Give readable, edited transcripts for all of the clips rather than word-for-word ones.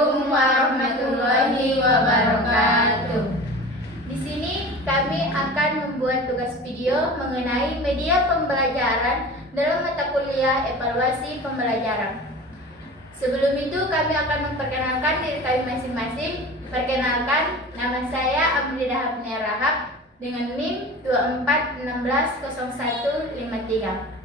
Assalamualaikum warahmatullahi wabarakatuh. Di sini kami akan membuat tugas video mengenai media pembelajaran dalam mata kuliah evaluasi pembelajaran. Sebelum itu kami akan memperkenalkan diri kami masing-masing. Perkenalkan, nama saya Amrida Hapnia Rahab dengan NIM 24160153.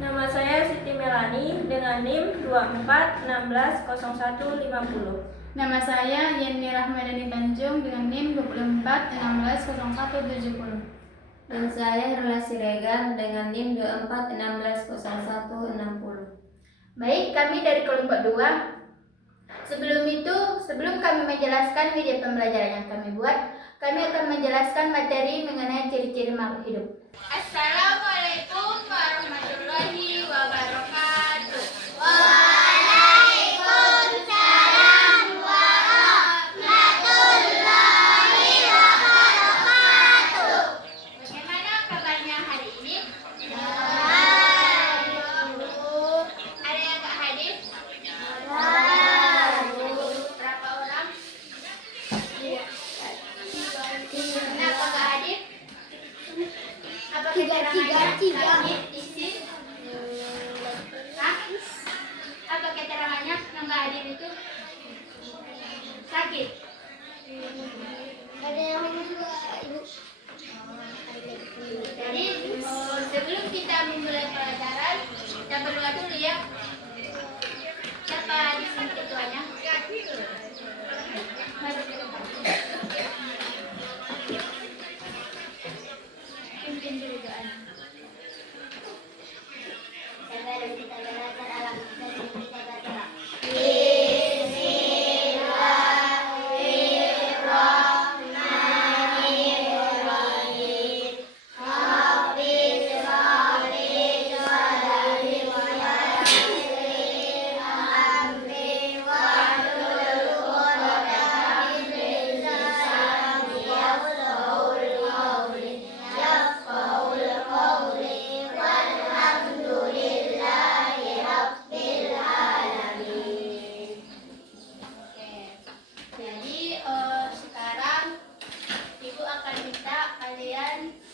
Nama saya Siti Melani dengan NIM 24160150. Nama saya Yeni Rahmadani Tanjung dengan NIM 24160170. Dan saya Relasi Regan dengan NIM 24160160. Baik, kami dari kelompok 2. Sebelum kami menjelaskan media pembelajaran yang kami buat, kami akan menjelaskan materi mengenai ciri-ciri makhluk hidup. Assalamualaikum warahmatullahi wabarakatuh. Waalaikumsalam warahmatullahi wabarakatuh. Bagaimana kabarnya hari ini? Ada yang tak hadir? Berapa orang? Kenapa tak hadir? Apa Tiga. isi? Hah? Apa keterangannya yang tak hadir itu? Sakit? Ada yang juga ibu. Jadi sebelum kita memulai pelajaran, kita berdoa dulu ya. Siapa di sini ketuanya? Pimpin dulu doanya.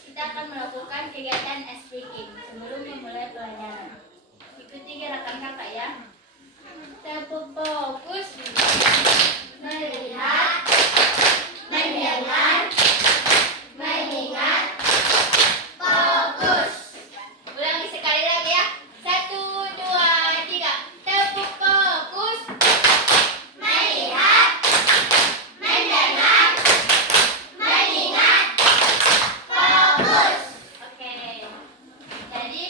Kita akan melakukan kegiatan speaking sebelum memulai pelajaran. Ikuti gerakan kakak ya. Tepuk fokus, melihat, mendengar, mengingat, fokus. Ulangi sekali lagi ya. 1, 2, 3. Tepuk fokus, Melihat, mendengar, mengingat, fokus. Oke. Jadi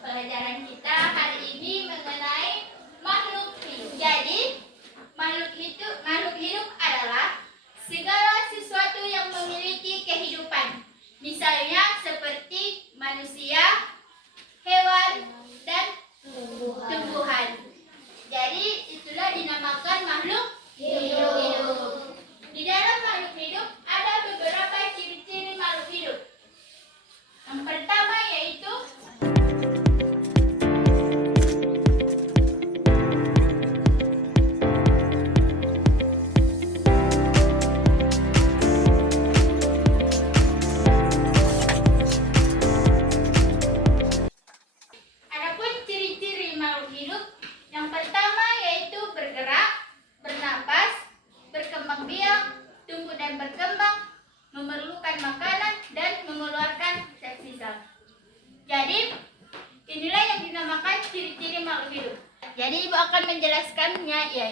pelajaran kita hari ini mengenai makhluk hidup. Jadi makhluk hidup adalah segala sesuatu yang memiliki kehidupan. Misalnya seperti manusia, hewan, dan tumbuhan. Jadi itulah dinamakan makhluk hidup. Di dalam makhluk hidup ada beberapa ciri-ciri makhluk hidup. Yang pertama yaitu adapun ciri-ciri makhluk hidup. Yang pertama yaitu bergerak, bernapas, berkembang biak, tumbuh dan berkembang, memerlukan makanan dan mengeluarkan zat sisa. Jadi inilah yang dinamakan ciri-ciri makhluk hidup. Jadi ibu akan menjelaskannya ya.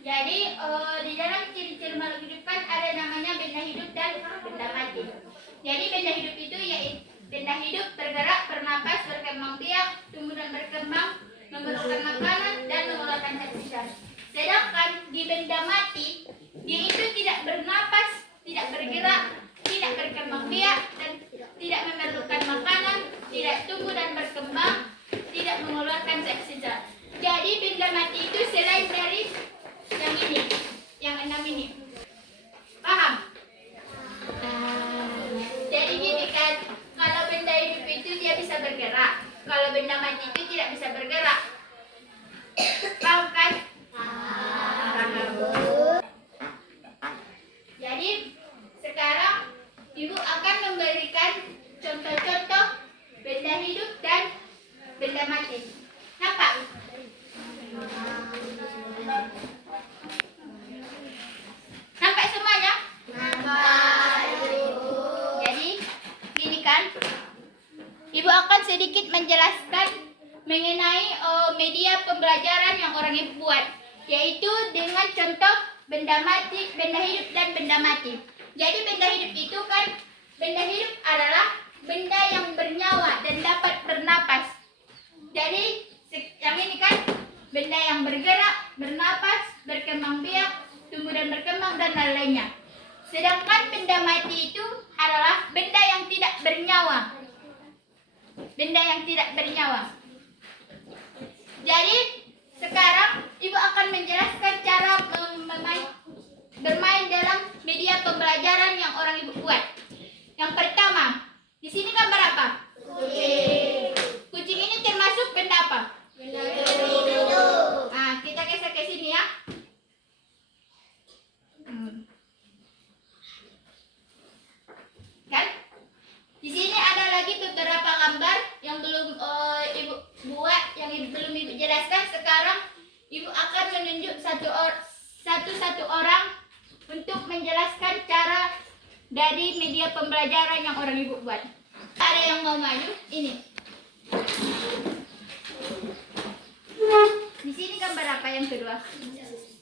Jadi di dalam ciri-ciri makhluk hidup kan ada namanya benda hidup dan benda mati. Jadi benda hidup itu yaitu benda hidup bergerak, bernapas, berkembang biak, tumbuh dan berkembang, memerlukan makanan dan mengeluarkan zat sisa. Sedangkan di benda mati, dia itu tidak bernapas, tidak bergerak, tidak berkembang biak dan tidak memerlukan makanan, tidak tumbuh dan berkembang, tidak mengeluarkan zat sisa. Jadi benda mati itu selain dari yang ini, yang 6 ini. Paham? Jadi gini kan, kalau benda hidup itu dia bisa bergerak, kalau benda mati itu tidak bisa bergerak. Paham kan? Jadi sekarang Ibu akan memberikan contoh-contoh benda hidup dan benda mati. Nampak? Nampak semuanya? Jadi gini kan, Ibu akan sedikit menjelaskan mengenai media pembelajaran yang orang Ibu buat, yaitu dengan contoh benda mati, benda hidup dan benda mati. Jadi benda hidup itu kan, benda hidup adalah benda yang bernyawa dan dapat bernapas. Jadi yang ini kan benda yang bergerak, bernapas, berkembang biak, tumbuh dan berkembang dan lain-lainnya. Sedangkan benda mati itu adalah benda yang tidak bernyawa. Benda yang tidak bernyawa. Jadi sekarang Ibu akan menjelaskan cara bermain dalam media pembelajaran yang orang Ibu buat. Yang pertama, di sini gambar apa? Kucing. Kucing ini termasuk benda apa? Benda hidup. Nah, kita geser ke sini ya. Kan? Di sini ada lagi beberapa gambar yang belum Ibu buat, yang belum Ibu jelaskan. Sekarang Ibu akan menunjuk satu orang untuk menjelaskan cara dari media pembelajaran yang orang Ibu buat. Ada yang mau maju? Ini. Di sini gambar apa yang kedua?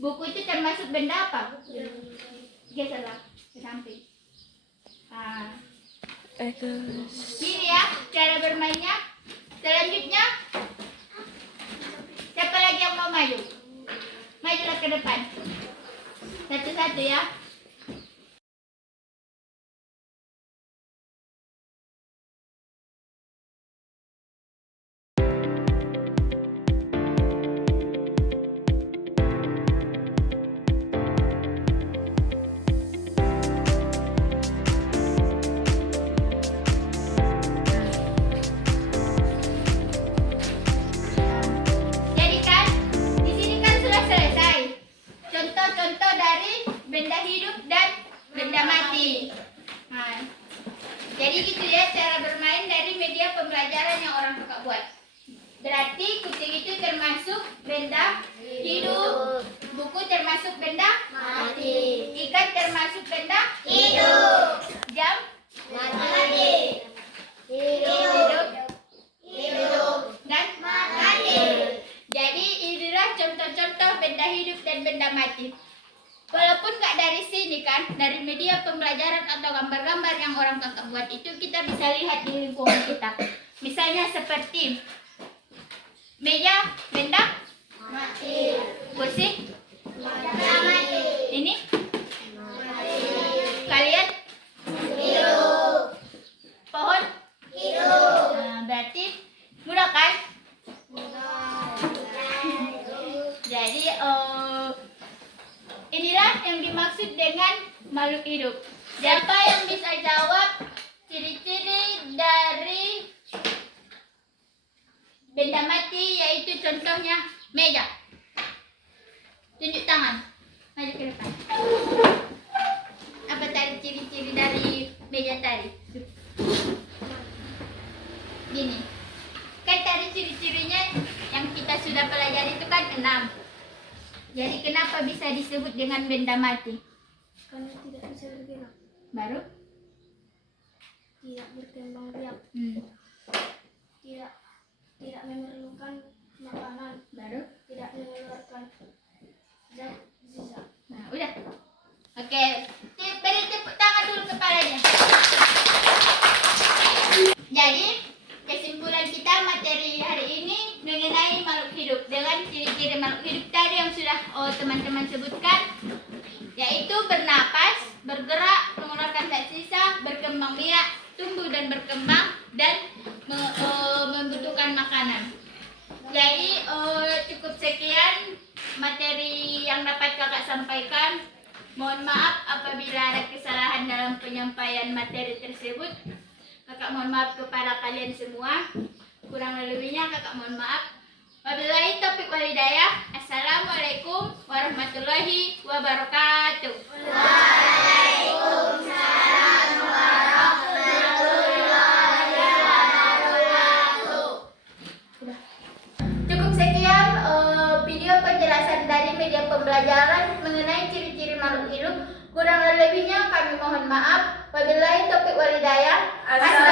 Buku itu termasuk benda apa? Geserlah ke samping. Nah. Ini ya cara bermainnya. Selanjutnya, siapa lagi yang mau maju? Majulah ke depan. Satu-satu ya. Jadi kan, di sini kan sudah selesai contoh-contoh dari benda hidup dan benda mati. Nah, jadi gitu ya cara bermain dari media pembelajaran yang orang kakak buat. Berarti kucing itu termasuk benda hidup, buku termasuk benda Mati. ikan termasuk benda Hidup. jam Mati. hidup Hidup. dan Mati. jadi inilah contoh-contoh benda hidup dan benda mati. Walaupun nggak dari sini kan, dari media pembelajaran atau gambar-gambar yang orang kakak buat itu kita bisa lihat di lingkungan kita. Misalnya seperti meja, benda, Mati. kursi, Mati. ini, Mati. kalian, Hidup. pohon. Hidup. Nah, berarti mudah kan? Jadi inilah yang dimaksud dengan makhluk hidup. Siapa yang bisa jawab ciri-ciri dari benda mati, yaitu contohnya meja? Tunjuk tangan. Maju ke depan. Apa tadi ciri-ciri dari meja tadi? Gini. Kan tadi ciri-cirinya yang kita sudah pelajari itu kan 6. Jadi kenapa bisa disebut dengan benda mati? Karena tidak bisa bergerak, Baru? tidak berkembang biak, tidak memerlukan makanan, Baru? tidak mengeluarkan zat sisa. Nah, udah. Oke, beri tepuk tangan dulu kepalanya. Jadi, kesimpulan kita materi hari ini mengenai makhluk hidup dengan ciri-ciri makhluk hidup tadi yang sudah teman-teman sebutkan, yaitu bernapas, bergerak, mengeluarkan zat sisa, berkembang biak, tumbuh dan berkembang dan membutuhkan makanan. Jadi cukup sekian materi yang dapat kakak sampaikan. Mohon maaf apabila ada kesalahan dalam penyampaian materi tersebut. Kakak mohon maaf kepada kalian semua. Kurang lebihnya kakak mohon maaf. Wabillahi taufiq wal hidayah. Assalamualaikum warahmatullahi wabarakatuh. Waalaikumsalam warahmatullahi wabarakatuh. Cukup sekian video penjelasan dari media pembelajaran mengenai ciri-ciri makhluk hidup. Kurang lebihnya kami mohon maaf. Wabillahi taufiq wal hidayah. Assalamualaikum